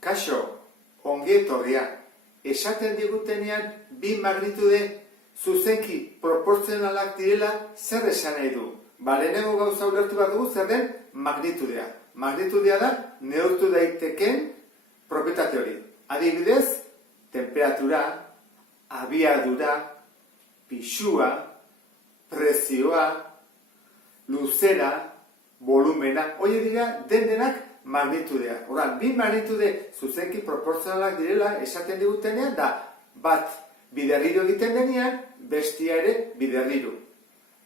Kaixo, ongi etorria. Esaten digutenean bi magnitude zuzenki proportzionalak direla zer esan nahi du? Lehenengo gauza ulertu bat dugu zer den magnitudea. Magnitudea da neurtu daiteken propietate hori. Adibidez, temperatura, abiadura, pisua, prezioa, luzera, volumena, hori dira denak magnitudea. Horan, bi magnitude zuzenki proportzionalak direla esaten digutenean da bat biderriro egiten denean, bestia ere biderriro.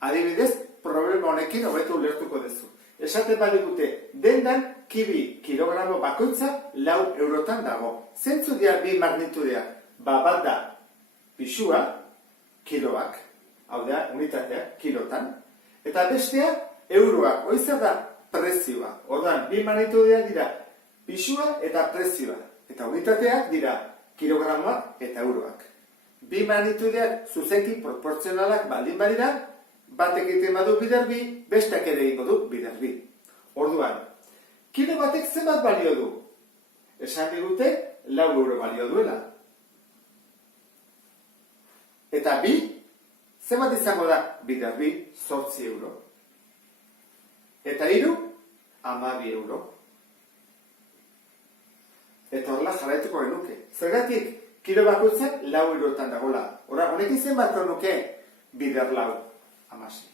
Adibidez, problema honekin hobeto ulertuko duzu. Esaten badigute, dendan kilogramo bakoitza 4 eurotan dago. Zentzu dira bi magnitudea? Bat da pisua, kiloak, hau da, unitatea, kilotan, eta bestea, euroak, oizer da prezioa. Ordan, bi magnitudea dira pisua eta prezioa. Eta unitateak dira kilogramoak eta euroak. Bi magnitudeak zuzenki proportzionalak baldin badira, batek egiten badu biderbi, besteak ere egingo du biderbi. Orduan, kilo batek zenbat balio du? Esan digute, 4 euro balio duela. Eta bi, zenbat izango da biderbi? 8 euro. Eta 3, 12 euro. Eta horrela jarraituko genuke. Zergatik, kilo bakoitzak 4 eurotan dagoela. Honekin zenbat nuke bider 4, 16.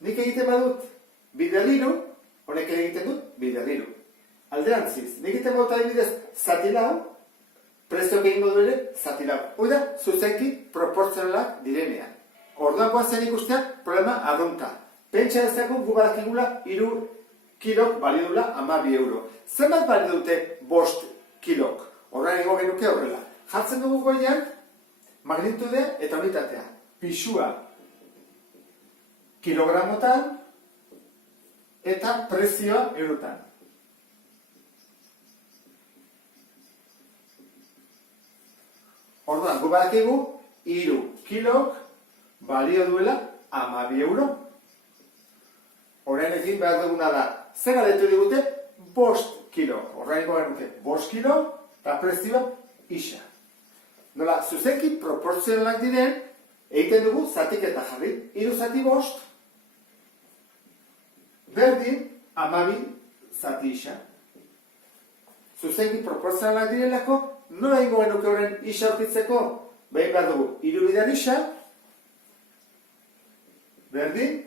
Nik egiten badut biderriru, honek egiten dut biderriru. Alderantziz, nik egiten badut adibidez zati 4, prezioak egingo du ere zati 4. Hoi da, zuzenki proportzionalak direnean. Orduan goazen ikustea, problema arrunta. Pentsa ezagun gu badakigula 3 kilok balio dula 12 euro. Zenbat balio dute 5 kilok? Horrean ego genuke horrela. Jartzen dugu goian magnitudea eta unitatea. Pisua kilogramotan eta prezioa eurotan. Orduan, gu badakigu 3 kilok balio duela 12 euro. Horrean egin behar duguna da, zer galetu digute? 5 kilo. Horrean genuke 5 kilo eta prezioa isa. Nola, zuzenki proportzionalak diren, egiten dugu zatik eta jarri. 3 zati 5, berdin 12 zati isa. Zuzenki proportzionalak direlako, nola ingo genuke horren isa aurkitzeko? Behin behar dugu, 3 bider isa, berdin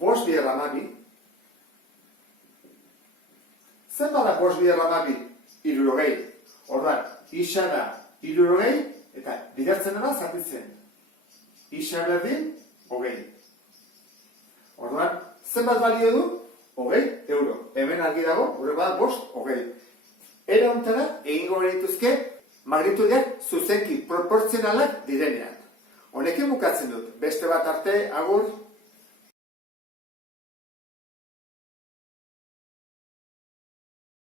5 bider 12. Zer bada 5 bider 12? 60. Orduan, isa da 60 eta bidertzen da zatitzen. Isa berdin 20. Orduan, zenbat balio du? 20 euro. Hemen argi dago, gure bada 5, 20. Era hontara, egingo genituzke magnitudeak zuzenki proportzionalak direnean. Honekin bukatzen dut. Beste bat arte, agur.